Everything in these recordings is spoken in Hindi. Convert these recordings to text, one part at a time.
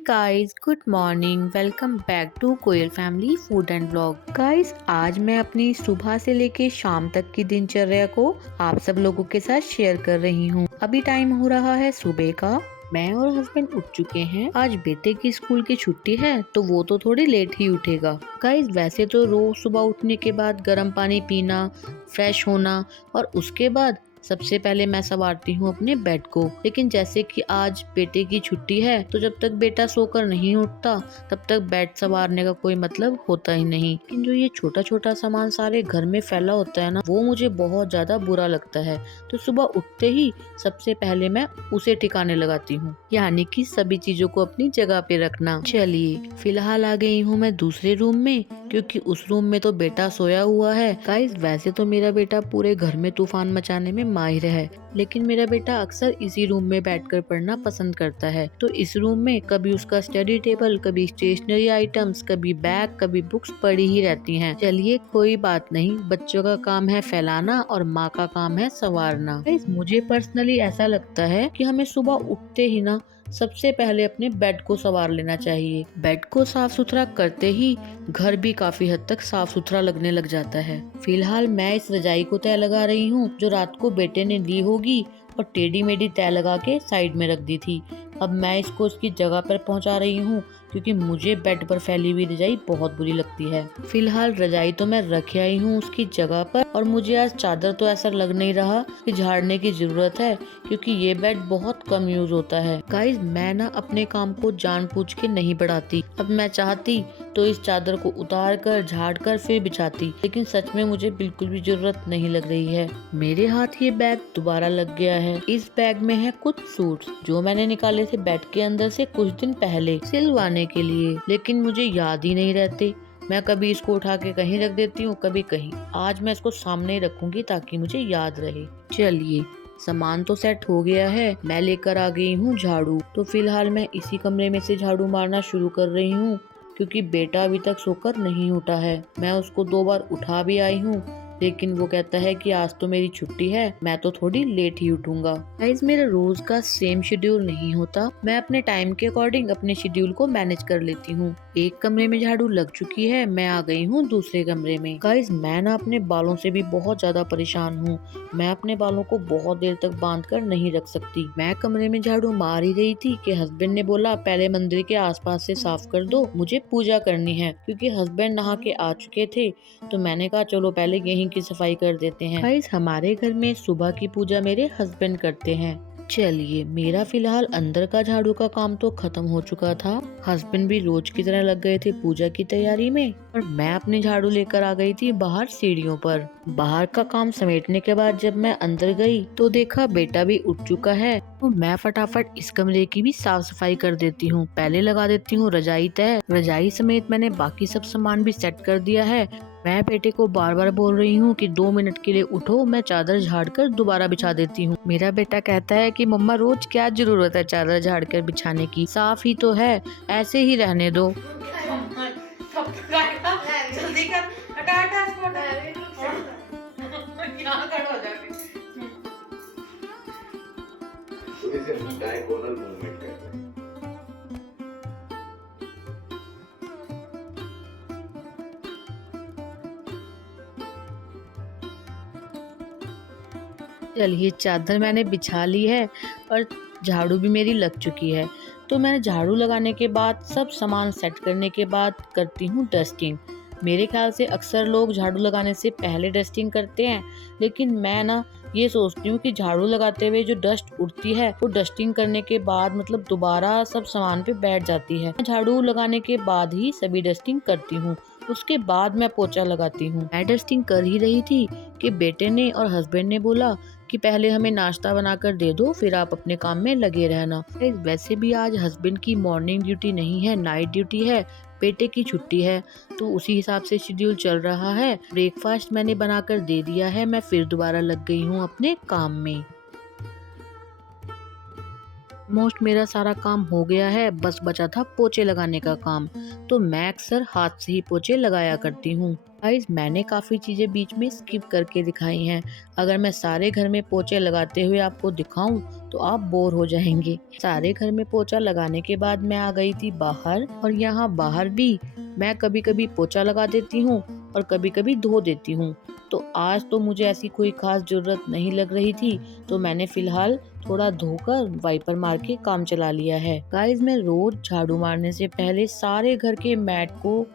Guys, good morning. Welcome back to Koyal family food and blog. Guys, आज मैं अपनी सुबह से लेके शाम तक की दिनचर्या को आप सब लोगों के साथ शेयर कर रही हूँ। अभी टाइम हो रहा है सुबह का। मैं और हस्बैंड उठ चुके हैं। आज बेटे की स्कूल की छुट्टी है तो वो तो थोड़ी लेट ही उठेगा। गाइस, वैसे तो रोज सुबह उठने के बाद गर्म पानी पीना, फ्रेश होना और उसके बाद सबसे पहले मैं संवारती हूँ अपने बेड को। लेकिन जैसे कि आज बेटे की छुट्टी है तो जब तक बेटा सोकर नहीं उठता तब तक बेड संवारने का कोई मतलब होता ही नहीं। लेकिन जो ये छोटा छोटा सामान सारे घर में फैला होता है ना, वो मुझे बहुत ज्यादा बुरा लगता है। तो सुबह उठते ही सबसे पहले मैं उसे ठिकाने लगाती हूँ, यानी कि सभी चीजों को अपनी जगह पे रखना। चलिए, फिलहाल आ गई हूँ मैं दूसरे रूम में, क्योंकि उस रूम में तो बेटा सोया हुआ है। गाइस, वैसे तो मेरा बेटा पूरे घर में तूफान मचाने में माहिर है, लेकिन मेरा बेटा अक्सर इसी रूम में बैठकर पढ़ना पसंद करता है। तो इस रूम में कभी उसका स्टडी टेबल, कभी स्टेशनरी आइटम्स, कभी बैग, कभी बुक्स पड़ी ही रहती हैं। चलिए, कोई बात नहीं, बच्चों का काम है फैलाना और माँ का काम है संवारना। गाइस, मुझे पर्सनली ऐसा लगता है कि हमें सुबह उठते ही ना सबसे पहले अपने बेड को संवार लेना चाहिए। बेड को साफ सुथरा करते ही घर भी काफी हद तक साफ सुथरा लगने लग जाता है। फिलहाल मैं इस रजाई को तय लगा रही हूँ जो रात को बेटे ने ली होगी और टेढ़ी मेढ़ी तय लगा के साइड में रख दी थी। अब मैं इसको उसकी जगह पर पहुंचा रही हूँ, क्योंकि मुझे बेड पर फैली हुई रजाई बहुत बुरी लगती है। फिलहाल रजाई तो मैं रख आई हूँ उसकी जगह पर, और मुझे आज चादर तो ऐसा लग नहीं रहा कि झाड़ने की जरूरत है, क्योंकि ये बेड बहुत कम यूज होता है। गाइस, मैं ना अपने काम को जानबूझ के नहीं बढ़ाती। अब मैं चाहती तो इस चादर को उतार कर, झाड़ कर फिर बिछाती, लेकिन सच में मुझे बिल्कुल भी जरूरत नहीं लग रही है। मेरे हाथ ये बैग दोबारा लग गया है। इस बैग में है कुछ सूट्स जो मैंने निकाले थे बेड के अंदर से कुछ दिन पहले सिलवाने के लिए, लेकिन मुझे याद ही नहीं रहते। मैं कभी इसको उठा के कहीं रख देती हूँ, कभी कहीं। आज मैं इसको सामने ही रखूंगी ताकि मुझे याद रहे। चलिए, सामान तो सेट हो गया है। मैं लेकर आ गई हूँ झाड़ू। तो फिलहाल मैं इसी कमरे में से झाड़ू मारना शुरू कर रही हूँ, क्योंकि बेटा अभी तक सोकर नहीं उठा है। मैं उसको 2 बार उठा भी आई हूँ, लेकिन वो कहता है कि आज तो मेरी छुट्टी है, मैं तो थोड़ी लेट ही उठूंगा। गाइस, मेरा रोज का सेम शेड्यूल नहीं होता। मैं अपने टाइम के अकॉर्डिंग अपने शेड्यूल को मैनेज कर लेती हूँ। एक कमरे में झाड़ू लग चुकी है, मैं आ गई हूँ दूसरे कमरे में। गाइस, मैं ना अपने बालों से भी बहुत ज्यादा परेशान हूँ। मैं अपने बालों को बहुत देर तक बांध कर नहीं रख सकती। मैं कमरे में झाड़ू मार ही रही थी कि हस्बैंड ने बोला पहले मंदिर के आसपास से साफ कर दो, मुझे पूजा करनी है। क्योंकि हस्बैंड नहा के आ चुके थे तो मैंने कहा चलो पहले यहीं की सफाई कर देते हैं। गाइस, हमारे घर में सुबह की पूजा मेरे हस्बैंड करते हैं। चलिए, मेरा फिलहाल अंदर का झाड़ू का काम तो खत्म हो चुका था। हस्बैंड भी रोज की तरह लग गए थे पूजा की तैयारी में, और मैं अपनी झाड़ू लेकर आ गई थी बाहर सीढ़ियों पर। बाहर का काम समेटने के बाद जब मैं अंदर गई तो देखा बेटा भी उठ चुका है। तो मैं फटाफट इस कमरे की भी साफ सफाई कर देती हूँ। पहले लगा देती हूँ रजाई तय। रजाई समेत मैंने बाकी सब सामान भी सेट कर दिया है। मैं बेटे को बार बार बोल रही हूँ कि 2 मिनट के लिए उठो, मैं चादर झाड़ कर दोबारा बिछा देती हूँ। मेरा बेटा कहता है कि मम्मा रोज क्या जरूरत है चादर झाड़ कर बिछाने की, साफ ही तो है, ऐसे ही रहने दो। जल्दी कर, हटा हटा इसको हटा। यहाँ खड़ा हो जाके। तो इसे डायगोनल मूवमेंट कहते हैं। चलिए, चादर मैंने बिछा ली है और झाड़ू भी मेरी लग चुकी है। तो मैंने झाड़ू लगाने के बाद सब सामान सेट करने के बाद करती हूँ डस्टिंग। मेरे ख्याल से अक्सर लोग झाड़ू लगाने से पहले डस्टिंग करते हैं, लेकिन मैं ना ये सोचती हूँ कि झाड़ू लगाते हुए जो डस्ट उड़ती है वो डस्टिंग करने के बाद मतलब दोबारा सब सामान पे बैठ जाती है। झाड़ू लगाने के बाद ही सभी डस्टिंग करती हूँ, उसके बाद मैं पोछा लगाती हूँ। मैं डस्टिंग कर ही रही थी कि बेटे ने और हस्बैंड ने बोला कि पहले हमें नाश्ता बनाकर दे दो, फिर आप अपने काम में लगे रहना। वैसे भी आज हस्बैंड की मॉर्निंग ड्यूटी नहीं है, नाइट ड्यूटी है। बेटे की छुट्टी है तो उसी हिसाब से शेड्यूल चल रहा है। ब्रेकफास्ट मैंने बनाकर दे दिया है। मैं फिर दोबारा लग गई हूँ अपने काम में। मोस्ट मेरा सारा काम हो गया है, बस बचा था पोछे लगाने का काम। तो मैं अक्सर हाथ से ही पोछे लगाया करती हूँ। गाइस, मैंने काफ़ी चीज़ें बीच में स्किप करके दिखाई हैं। अगर मैं सारे घर में पोछे लगाते हुए आपको दिखाऊं तो आप बोर हो जाएंगे। सारे घर में पोछा लगाने के बाद मैं आ गई थी बाहर, और यहाँ बाहर भी मैं कभी कभी पोछा लगा देती हूँ और कभी कभी धो देती हूँ। तो आज तो मुझे ऐसी कोई खास जरूरत नहीं लग रही थी, तो मैंने फिलहाल थोड़ा धोकर वाइपर मार के काम चला लिया है। गाइस, मैं रोज झाड़ू मारने से पहले सारे घर के मैट को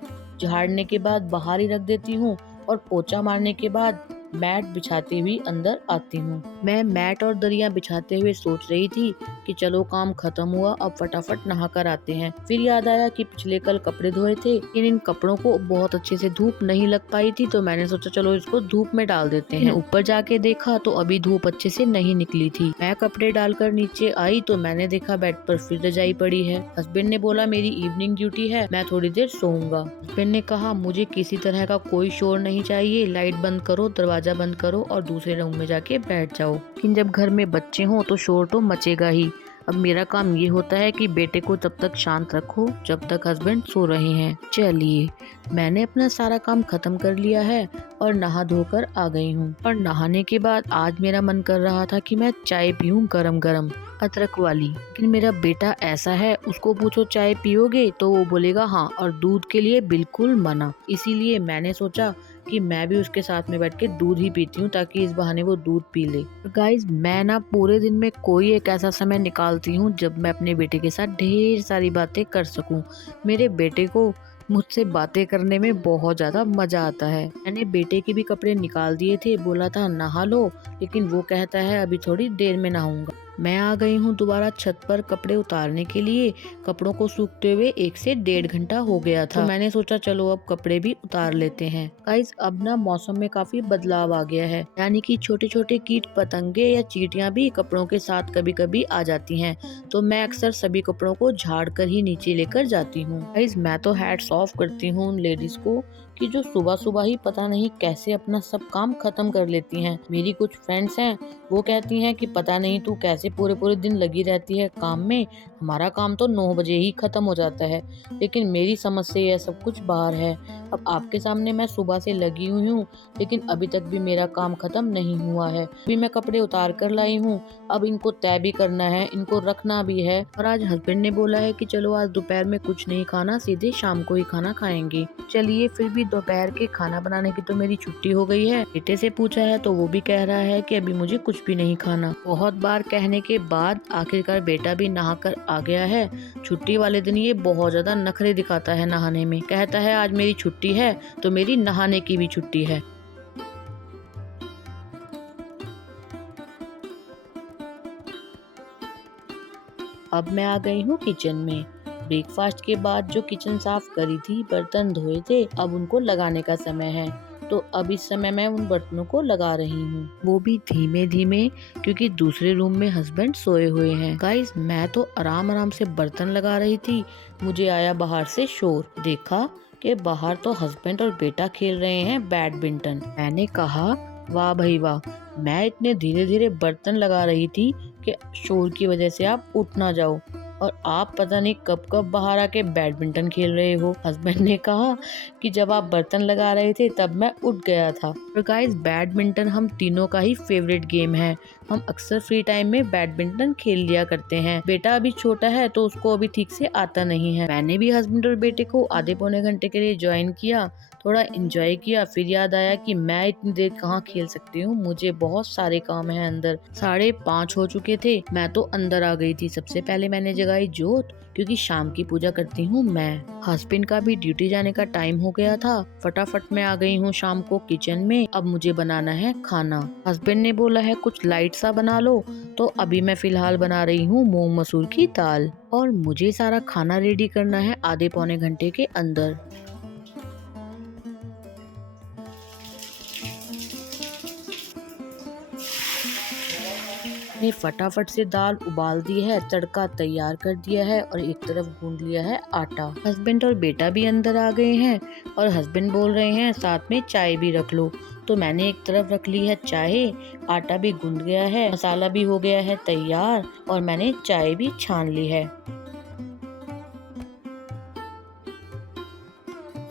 झाड़ने के बाद बाहर ही रख देती हूँ, और पोछा मारने के बाद मैट बिछाते हुए अंदर आती हूँ। मैं मैट और दरिया बिछाते हुए सोच रही थी कि चलो काम खत्म हुआ, अब फटाफट नहा कर आते हैं। फिर याद आया कि पिछले कल कपड़े धोए थे, लेकिन इन कपड़ों को बहुत अच्छे से धूप नहीं लग पाई थी, तो मैंने सोचा चलो इसको धूप में डाल देते हैं। ऊपर जाके देखा तो अभी धूप अच्छे से नहीं निकली थी। मैं कपड़े डालकर नीचे आई तो मैंने देखा बेड पर फिर रजाई पड़ी है। हस्बैंड ने बोला मेरी इवनिंग ड्यूटी है, मैं थोड़ी देर सोऊंगा। हस्बैंड ने कहा मुझे किसी तरह का कोई शोर नहीं चाहिए, लाइट बंद करो, दरवाजा बंद करो और दूसरे रूम में जाके बैठ जाओ। लेकिन जब घर में बच्चे हों तो शोर तो मचेगा ही। अब मेरा काम ये होता है कि बेटे को तब तक शांत रखो जब तक हस्बैंड सो रहे हैं। चलिए, मैंने अपना सारा काम खत्म कर लिया है और नहा धोकर आ गई हूँ। और नहाने के बाद आज मेरा मन कर रहा था कि मैं चाय पीऊँ गरम गरम, अदरक वाली। लेकिन मेरा बेटा ऐसा है, उसको पूछो चाय पियोगे तो वो बोलेगा हाँ, और दूध के लिए बिल्कुल मना। इसीलिए मैंने सोचा कि मैं भी उसके साथ में बैठ के दूध ही पीती हूँ, ताकि इस बहाने वो दूध पी ले। गाइज, मैं ना पूरे दिन में कोई एक ऐसा समय निकालती हूँ जब मैं अपने बेटे के साथ ढेर सारी बातें कर सकूँ। मेरे बेटे को मुझसे बातें करने में बहुत ज्यादा मजा आता है। मैंने बेटे के भी कपड़े निकाल दिए थे, बोला था नहा लो, लेकिन वो कहता है अभी थोड़ी देर में नहाऊंगा। मैं आ गई हूँ दोबारा छत पर कपड़े उतारने के लिए। कपड़ों को सूखते हुए 1 से 1.5 घंटा हो गया था, तो मैंने सोचा चलो अब कपड़े भी उतार लेते हैं। गाइस, अब ना मौसम में काफी बदलाव आ गया है, यानी कि छोटे छोटे कीट पतंगे या चींटियां भी कपड़ों के साथ कभी कभी आ जाती हैं। तो मैं अक्सर सभी कपड़ों को झाड़ कर ही नीचे लेकर जाती हूँ। गाइस, मैं तो हैट्स ऑफ करती हूँ उन लेडीज को कि जो सुबह सुबह ही पता नहीं कैसे अपना सब काम खत्म कर लेती हैं। मेरी कुछ फ्रेंड्स हैं, वो कहती हैं कि पता नहीं तू कैसे पूरे पूरे दिन लगी रहती है काम में, हमारा काम तो 9 बजे ही खत्म हो जाता है। लेकिन मेरी समझ से यह सब कुछ बाहर है। अब आपके सामने मैं सुबह से लगी हुई हूँ, लेकिन अभी तक भी मेरा काम खत्म नहीं हुआ है। अभी मैं कपड़े उतार कर लाई हूँ, अब इनको तय भी करना है, इनको रखना भी है। और आज हस्बैंड ने बोला है कि चलो आज दोपहर में कुछ नहीं खाना, सीधे शाम को ही खाना खाएंगे। चलिए, फिर भी दोपहर के खाना बनाने की तो मेरी छुट्टी हो गई है। बेटे से पूछा है तो वो भी कह रहा है कि अभी मुझे कुछ भी नहीं खाना। बहुत बार कहने के बाद आखिरकार बेटा भी नहाकर आ गया है। छुट्टी वाले दिन ये बहुत ज्यादा नखरे दिखाता है नहाने में, कहता है आज मेरी छुट्टी है तो मेरी नहाने की भी छुट्टी है। अब मैं आ गई हूँ किचन में। ब्रेकफास्ट के बाद जो किचन साफ करी थी, बर्तन धोए थे, अब उनको लगाने का समय है। तो अब इस समय मैं उन बर्तनों को लगा रही हूँ, वो भी धीमे धीमे, क्योंकि दूसरे रूम में हस्बैंड सोए हुए हैं। गाइस, मैं तो आराम आराम से बर्तन लगा रही थी, मुझे आया बाहर से शोर। देखा कि बाहर तो हस्बैंड और बेटा खेल रहे हैं बैडमिंटन। मैंने कहा वाह भाई वाह, मैं इतने धीरे धीरे बर्तन लगा रही थी कि शोर की वजह से आप उठ ना जाओ, और आप पता नहीं कब कब बाहर आके बैडमिंटन खेल रहे हो। हस्बैंड ने कहा कि जब आप बर्तन लगा रहे थे तब मैं उठ गया था। और गाइस, बैडमिंटन हम तीनों का ही फेवरेट गेम है। हम अक्सर फ्री टाइम में बैडमिंटन खेल लिया करते हैं। बेटा अभी छोटा है तो उसको अभी ठीक से आता नहीं है। मैंने भी हस्बैंड और बेटे को आधे पौने घंटे के लिए ज्वाइन किया, थोड़ा एंजॉय किया। फिर याद आया कि मैं इतनी देर कहाँ खेल सकती हूँ, मुझे बहुत सारे काम है अंदर। 5:30 हो चुके थे, मैं तो अंदर आ गई थी। सबसे पहले मैंने जगाई जोत, क्योंकि शाम की पूजा करती हूँ मैं। हस्बैंड का भी ड्यूटी जाने का टाइम हो गया था। फटाफट मैं आ गई हूँ शाम को किचन में। अब मुझे बनाना है खाना। हस्बैंड ने बोला है कुछ लाइट सा बना लो, तो अभी मैं फिलहाल बना रही हूँ मूंग मसूर की दाल। और मुझे सारा खाना रेडी करना है आधे पौने घंटे के अंदर। मैंने फटाफट से दाल उबाल दी है, तड़का तैयार कर दिया है और एक तरफ गूंद लिया है आटा। हस्बैंड और बेटा भी अंदर आ गए हैं और हस्बैंड बोल रहे हैं साथ में चाय भी रख लो। तो मैंने एक तरफ रख ली है चाय, आटा भी गूंद गया है, मसाला भी हो गया है तैयार और मैंने चाय भी छान ली है।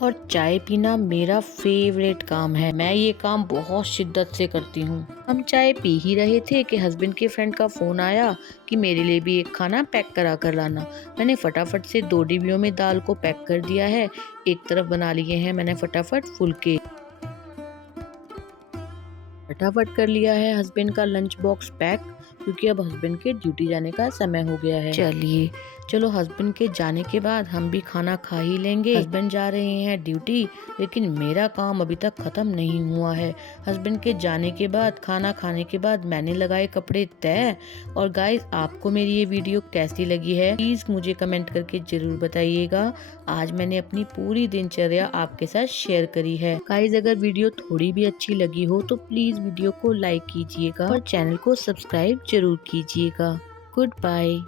और चाय पीना मेरा फेवरेट काम है, मैं ये काम बहुत शिद्दत से करती हूँ। हम चाय पी ही रहे थे कि हस्बैंड के फ्रेंड का फोन आया कि मेरे लिए भी एक खाना पैक करा कर लाना। मैंने फटाफट से 2 डिब्बियों में दाल को पैक कर दिया है। एक तरफ बना लिए हैं मैंने फटाफट फुलके। फटाफट कर लिया है हस्बैंड का लंच बॉक्स पैक, क्योंकि अब हस्बैंड के ड्यूटी जाने का समय हो गया है। चलो हस्बैंड के जाने के बाद हम भी खाना खा ही लेंगे। हस्बैंड जा रहे हैं ड्यूटी, लेकिन मेरा काम अभी तक खत्म नहीं हुआ है। हस्बैंड के जाने के बाद खाना खाने के बाद मैंने लगाए कपड़े तय। और गाइस, आपको मेरी ये वीडियो कैसी लगी है प्लीज मुझे कमेंट करके जरूर बताइएगा। आज मैंने अपनी पूरी दिनचर्या आपके साथ शेयर करी है। गाइस, अगर वीडियो थोड़ी भी अच्छी लगी हो तो प्लीज वीडियो को लाइक कीजिएगा और चैनल को सब्सक्राइब जरूर कीजिएगा। Good bye.